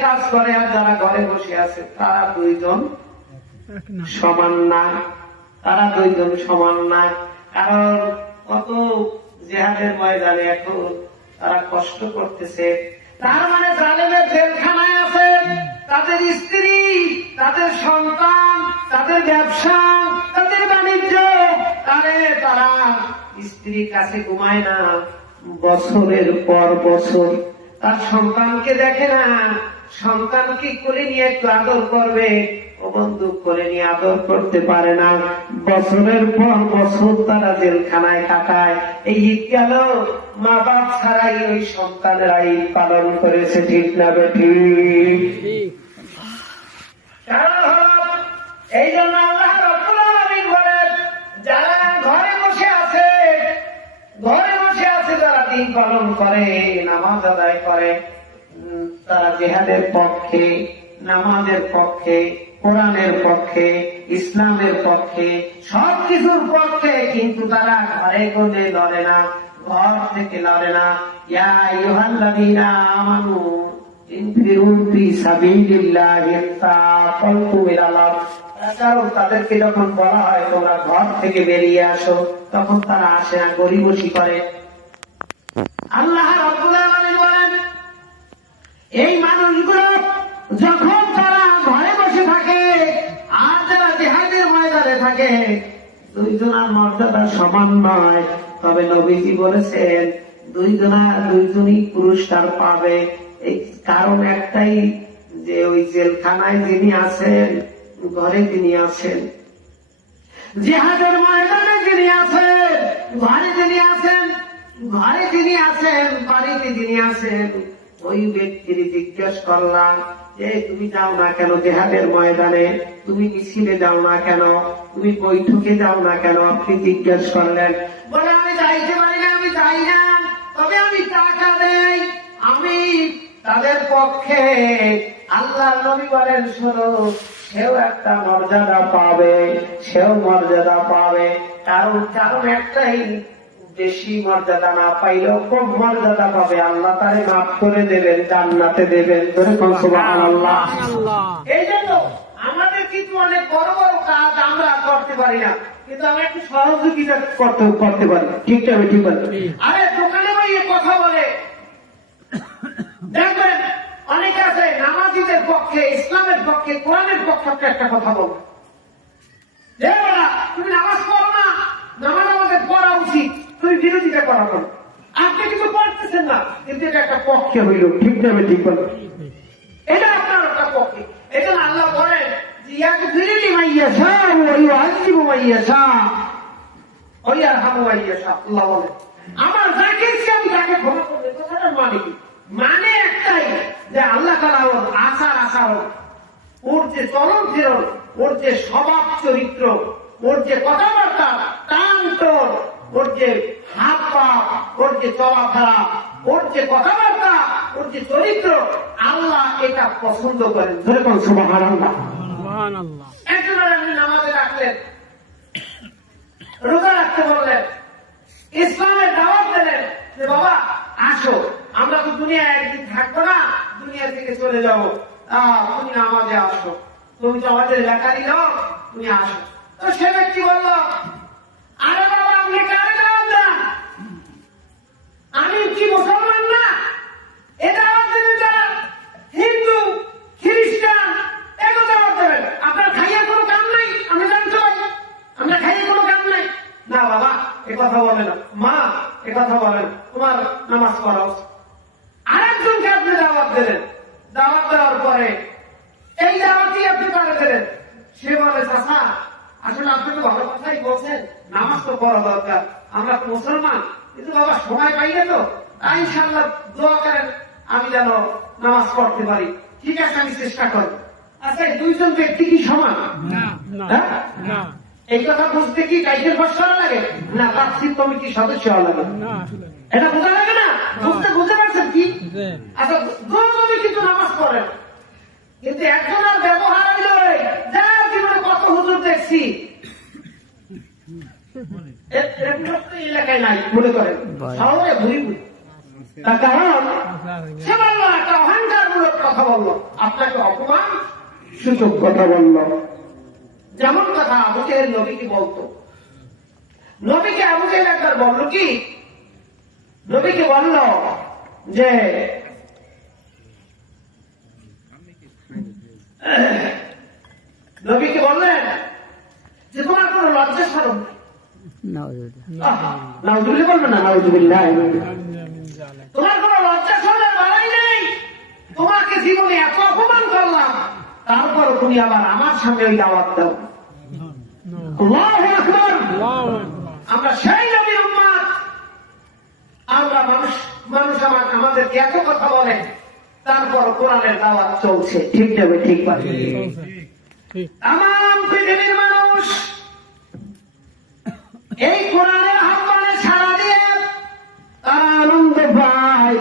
কাজ করে আর যারা ঘরে বসে আছে, তারা দুইজন সমান না। তারা দুইজন সমান না। কারণ কত জেহাদের ময়দানে এখন তারা কষ্ট করতেছে। তার মানে জালেমের জেলখানায় আছে। তাদের স্ত্রী, তাদের সন্তান, তাদের ব্যবসা, তাদের বাণিজ্য, তারে তারা স্ত্রীর কাছে ঘুমায় না। বছরের পর বছর তার সন্তানকে দেখে না। সন্তানকে কোলে নিয়ে একটু আদর করবে? ও বন্দুক করে নিয়ে আদর করতে পারে না। বছরের পর বছর তারা জেলখানায় কাটায়। এই ঈদ গেল। মা বাপ ছাড়াই ওই সন্তানেরা ঈদ পালন করেছে, ঠিক না হলো, এই জন্য আল্লাহ বলেন, যারা ঘরে বসে আছে, ঘরে দিন পালন করে, নামাজ আদায় করে তারা জেহাদের পক্ষে, নামাজের পক্ষে, কোরআনের পক্ষে, ইসলামের পক্ষে সব কিছুর পক্ষে, কিন্তু তারা ঘরে কোনে লড়ে না, ঘর থেকে লড়ে না। ইয়া তাদেরকে যখন বলা হয় তোমরা ঘর থেকে বেরিয়ে আসো, তখন তারা আসে না গরিবসি করে। আল্লাহ বলেন, এই মানুষগুলো যখন তারা ঘরে বসে থাকে আর যারা জেহাদের ময়দানে থাকে, দুইজনার মর্যাদা সমান নয়। তবে নবীজি বলেছেন, দুইজনা, দুইজনই পুরস্কার পাবে। এই কারণ একটাই যে ওই জেলখানায় যিনি আছেন, ঘরে তিনি আছেন। জেহাদের ময়দানে যিনি আছেন, ঘরে যিনি আছেন ঘরে যিনি আছেন, বাড়িতে যিনি আছেন, ওই ব্যক্তির জিজ্ঞেস করলাম যে তুমি যাও না কেন জেহাদের ময়দানে? তুমি মিছিলে যাও না কেন? তুমি বৈঠকে যাও না কেন? আপনি জিজ্ঞেস করলেন, বলে, আমি যাইতে পারি না, আমি যাই না। তবে আমি টাকা দেই। আমি তাদের পক্ষে আল্লাহ নবী বলেন, শোনো, সেও একটা মর্যাদা পাবে, সেও মর্যাদা পাবে। কারণ কারণ একটাই বেশি মর্যাদা না পাইলেও কম মর্যাদা পাবে। আল্লাহ তারে মাফ করে দেবেন জান্নাতে দেবেন। আল্লাহ এই জন্য আমাদের কিন্তু অনেক বড় বড় কাজ আমরা করতে পারি না। কিন্তু আমরা একটু সহযোগিতা করতে করতে পারি। ঠিক আছে ঠিক আছে আরে দোকানে বাইরে কথা বলে। দেখবেন অনেকে আছে নামাজিদের পক্ষে ইসলামের পক্ষে কোরআনের পক্ষে একটা কথা তুমি নামাজ তুমি বিরোধিতা করা করো আপনি কিন্তু পড়তেছেন না, কিন্তু এটা একটা পক্ষে হইল, ঠিক যাবে ঠিক বলো এটা আপনার একটা পক্ষে। এটা আল্লাহ বলেন মানে মানে একটাই যে আল্লাহ তালা ওর যে চলন ফেরন ওর যে স্বভাব চরিত্র, ওর যে কথাবার্তা টান টোন ওর যে হাত ওর যে চলাফেরা ওর যে কথাবার্তা ওর যে চরিত্র আল্লাহ এটা পছন্দ করেন। ধরে কোন সুবাহান আল্লাহ একজন আপনি নামাজে রাখলেন রোজা রাখতে বললেন ইসলামের দাওয়াত দিলেন যে বাবা আসো আমরা তো একদিন থাকব না দুনিয়া থেকে চলে যাব। তুমি নামাজে আসো। তুমি তো আমাদের এলাকারই লোক তুমি আসো। তো সে ব্যক্তি বলল আরে বাবা আপনি কারে দাওয়াত দেন আমি কি মুসলমান না এ দাওয়াত দেবেন যারা হিন্দু খ্রিস্টান এগুলো দাওয়াত দেবেন আপনার খাইয়া কোনো কাম নাই আমি জানতে পারি আমরা খাইয়া কোনো কাম নাই না বাবা এ কথা বলে না। মা এ কথা বলেন তোমার নামাজ পড়া উচিত। আরেকজনকে আপনি দাওয়াত দিলেন। দাওয়াত দেওয়ার পরে এই দাওয়াতই আপনি পারে দিলেন। সে বলে চাষা আসলে আপনি তো ভালো কথাই বলছেন। নামাজ তো পড়া দরকার। আমরা তো মুসলমান কিন্তু বাবা সময় পাই না তো। তাই ইনশাল্লাহ দোয়া করেন আমি যেন নামাজ পড়তে পারি। ঠিক আছে আমি চেষ্টা করব আচ্ছা দুইজন ব্যক্তি কি সমান? না। হ্যাঁ? না। এই কথা বুঝতে কি বস করা লাগে? না তাফসির কমিটির সদস্য হওয়া লাগে। এটা বোঝা লাগে না? বুঝতে বুঝতে পারছেন কি? আচ্ছা দুজনে কিন্তু নামাজ পড়েন। কিন্তু একজনের ব্যবহার হইল যা জীবনে কত হুজুর দেখছি। এলাকায় নাই মনে করেন। শহরে ঘুরি ঘুরি তার কারণ সে বলল একটা অহংকার মূলক কথা বলল। আপনাকে অপমান সূচক কথা বলল। যেমন কথা আবু নবীকে বলতো। নবীকে আবু একবার বলল কি? নবীকে বলল যে, নবীকে বললেন যে তোমার কোনো লজ্জা সরম তোমার কোনো লজ্জা সরমের বাড়াই নেই। তোমাকে জীবনে এত অপমান করলাম। তারপর তুমি আবার আমার সামনে ওই দাওয়াত দাও। আমরা সেই নবীর উম্মাদ। আমরা মানুষ মানুষ আমার আমাদেরকে এত কথা বলে তারপর কোরআনের দাওয়াত চলছে। ঠিক যাবে ঠিক পাবে তাম পৃথিবীর মানুষ এই কোরআনের আহ্বানে সাড়া দিয়ে তারা আনন্দ পায়।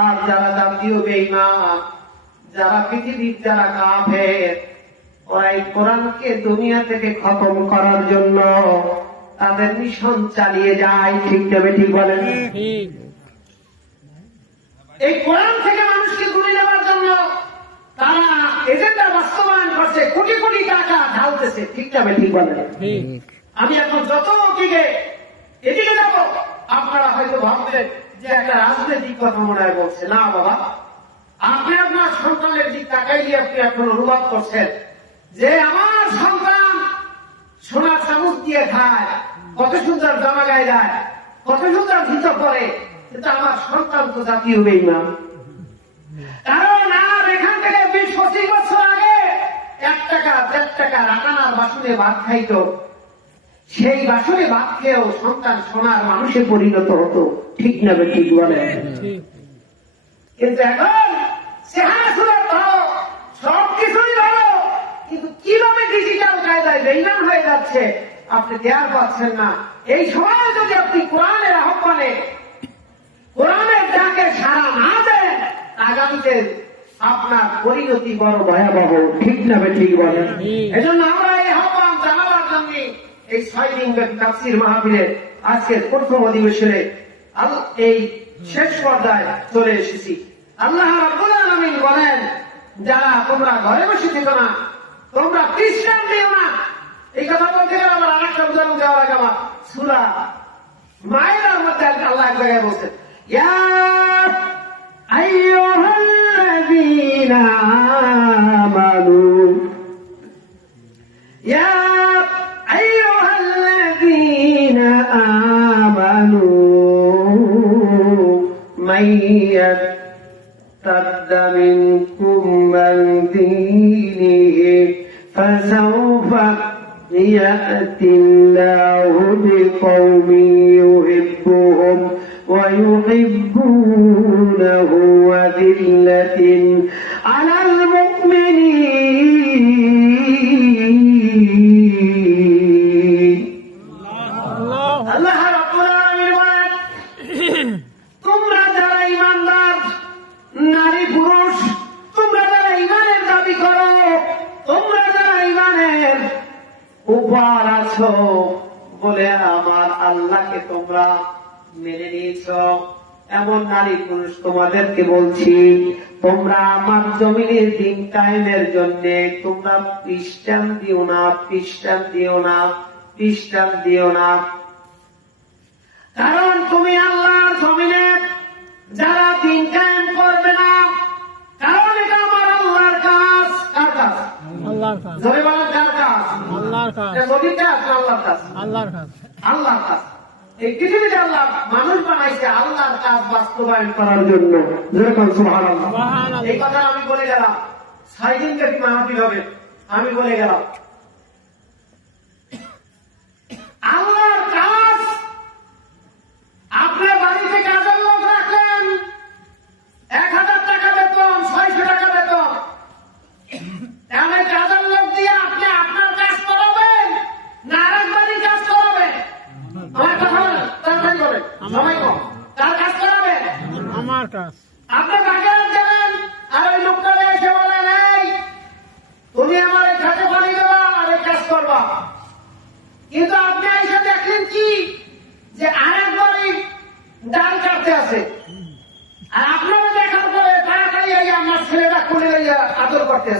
আর যারা জাতীয় বেইমান যারা পৃথিবীর যারা কাফের ওরা এই কোরআনকে দুনিয়া থেকে খতম করার জন্য তাদের মিশন চালিয়ে যায়, ঠিক যাবে ঠিক বলেন? এই কোরআন থেকে মানুষকে দূরে যাওয়ার জন্য তারা এজেন্ডা বাস্তবায়ন করছে, কোটি কোটি টাকা ঢালতেছে, ঠিক যাবে ঠিক বলেন? আমি এখন যত দিকে এদিকে যাব, আপনারা হয়তো ভাববেন যে একটা রাজনৈতিক কথা মনে হয় বলছে, না বাবা। আপনি আপনার সন্তানের দিক তাকাইলে আপনি এখন অনুভব করছেন। যে আমার সন্তান চামচ দিয়ে খায় কত সুন্দর জামা গায়ে দেয় কত সুন্দর পরে কিন্তু আমার সন্তান তো জাতীয় বেইমান কারণ আর এখান থেকে বিশ পঁচিশ বছর আগে এক টাকা দেড় টাকা রাখানার বাসনে ভাত খাইতো। সেই বাসনে ভাত খেয়েও সন্তান সোনার মানুষে পরিণত হতো। ঠিক না ঠিক। বলে কিন্তু এখন সুরত ভালো সব কিছুই ভালো কিন্তু কীভাবে ডিজিটাল কায়দায় বেইমান হয়ে যাচ্ছে। আপনি দেয়ার পাচ্ছেন না। এই সময় যদি আপনি কোরআনের আহ্বানে কোরআনের ডাকে সারা না দেন আগামীতে আপনার পরিণতি বড় ভয়াবহ। ঠিক না ঠিক বলেন? ঠিক। এজন্য আমরা এই আহ্বান জানাবার জন্য এই ছয় দিন আজকের প্রথম অধিবেশনে এই শেষ পর্যায়ে চলে এসেছি। আল্লাহ রাব্বুল আলামিন বলেন যারা তোমরা ঘরে বসে থেকো না তোমরা খ্রিস্টান দিও না এই কথা বলতে গেলে আমার আরেকটা উদাহরণ দেওয়া লাগে আমার সুরা মায়ের মধ্যে আল্লাহ এক জায়গায় বলছেন ইয়া আইয়ুহাল্লাযীনা আমানু يا أيها الذين آمنوا من فسوف يأتي الله بقوم يحبهم ويحبونه وذلة على المؤمنين. الله, الله তোমরা মেনে নিয়েছ। এমন নারী পুরুষ তোমাদেরকে বলছি তোমরা আমার জমিনের দিন কায়েমের জন্য তোমরা খ্রিস্টান দিও না খ্রিস্টান দিও না খ্রিস্টান দিও না। কারণ তুমি আল্লাহর জমিনে যারা দিন কায়েম করবে না কারণ এটা আমার আল্লাহর কাজ। কার কাজ? আল্লাহর কাজ। বলেন কার কাজ? আল্লাহর কাজ। নদীর কাজ আল্লাহর কাজ? আল্লাহর কাজ। আল্লাহর কাজ। এই পৃথিবীতে আল্লাহ মানুষ বানাইছে আল্লাহর কাজ বাস্তবায়ন করার জন্য। যেরকম সুবহানাল্লাহ। সুবহানাল্লাহ। এই কথা আমি বলে গেলাম। মাহফিল হবে। আমি বলে গেলাম আমার কাজ আপনি বাগান যাবেন, আর ওই লোকটা এসে বলে নাই তুমি আমার এই দেবা, আর এই কাজ করবা। কিন্তু আপনি এসে দেখলেন কি? যে আরেক বাড়ি ডাল কাটতে আছে। আর আপনারা দেখার পরে তাড়াতাড়ি আমার ছেলেটা খুলে আদর করতে